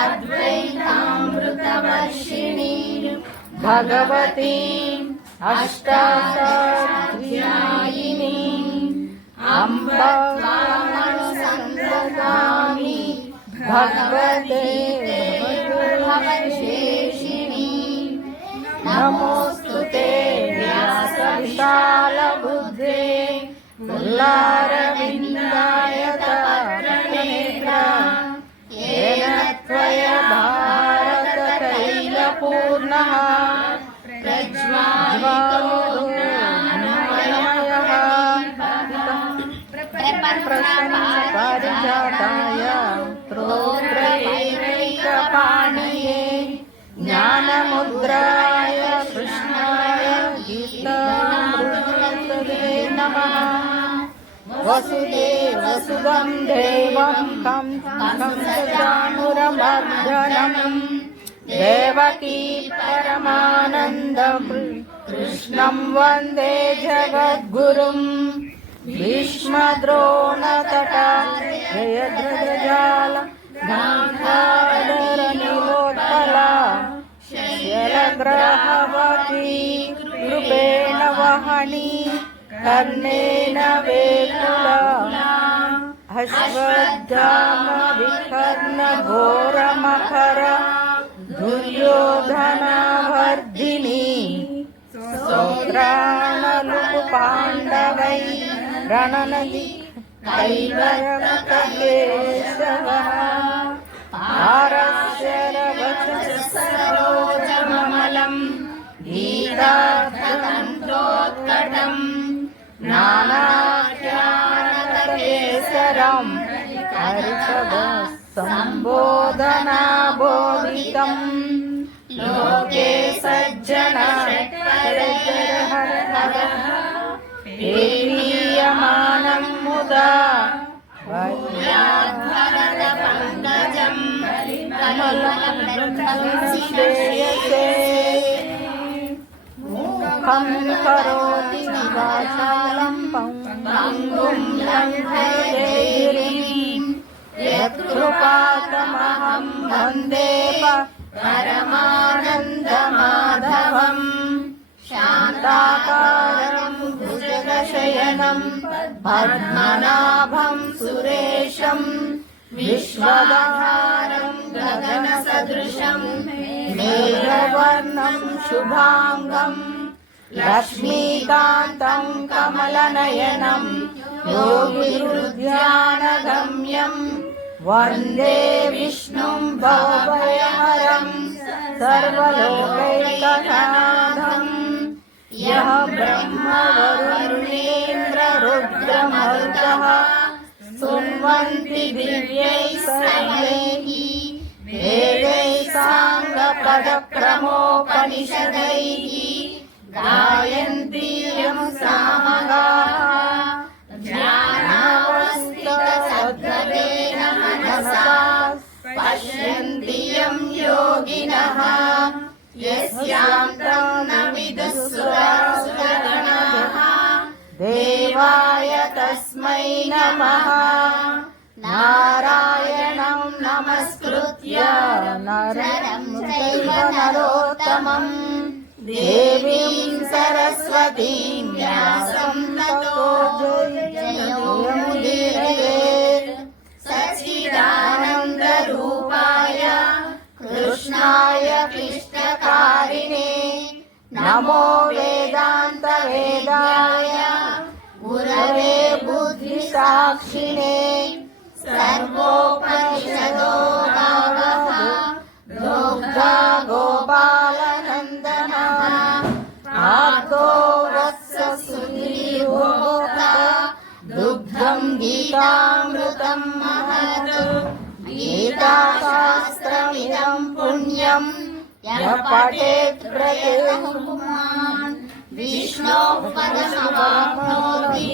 अद्वैतामृतवर्षिणीं भगवतीम् अष्टादशाध्यायिनीम् अम्ब त्वामनुसन्दधामि भगवते भवशेषिणीम्। नमोऽस्तुते व्यासविशालबुद्धे मुल्लारविन्दायतनेत्रा येन त्वया भारततैलपूर्णः प्रज्वालितो ज्ञानमयः प्रपन्नपारिजाताय स्तोत्रैकपाणये ज्ञानमुद्राय कृष्णाय गीतामृतये नमः। वसुदेवसुतं देवं कंसचाणूरमर्दनं देवकी परमानन्दं कृष्णं वन्दे जगद्गुरुं। भीष्मद्रोणतटा जयद्रजजाल गान्धारनीलोत्पला शैलग्राहवती कृपेण वहनी कर्णेन वेकुला अश्वत्थामविकर्णघोरमकर दुर्योधनवर्धिनी स्तोत्राणलुपाण्डवै रणनदि कैवरकेशवः पारस्यरवचसरोजममलं गीतार्थतन्त्रोत्कटम् नानाख्यानकेसरं हरिषदसम्बोधनाबोधितम् लोके सज्जनहरहरः मुदा वैयाध्वरपङ्कजं कमलश्रेयसे मुखं करोति वाचालं पङ्गुं लङ्घयेत् यत्कृपातमहं वन्दे परमानन्दमाधवम्। शान्ताकारं भुजगशयनं पद्मनाभं सुरेशं विश्वधारं गगनसदृशं मेघवर्णं शुभाङ्गं लक्ष्मीकान्तं कमलनयनं योगिहृद्यानगम्यं वन्दे विष्णुं भवभयहरं सर्वलोकैकनाथम्। यः ब्रह्मवरुणेन्द्ररुद्रमरुतः स्तुवन्ति दिव्यैः सर्वैः वेदैः साङ्गपदक्रमोपनिषदैः गायन्ति यं सामगाः ध्यानावस्थितसद्गतेन मनसा पश्यन्ति यं योगिनः यस्यान्तं न विदुः सुरासुरगणाः देवाय तस्मै नमः। नारायणं नमस्कृत्य नरं चैव नरोत्तमं देवीं सरस्वतीं व्यासं ततो जयमुदीरयेत्। सच्चिदानन्दरूपाय कृष्णाय क्लिष्टकारिणे नमो वेदान्तवेदाय गुरवे बुद्धिसाक्षिणे सर्वोपनिषदो गावः दुग्धा गोपालनन्दना आर्तो वत्ससुधीर्भोक्ता दुग्धं गीतामृतं महत्। गीताशास्त्रमिदं पुण्यं यः पठेत् प्रत्येकं विष्णोः पदमवाप्नोति।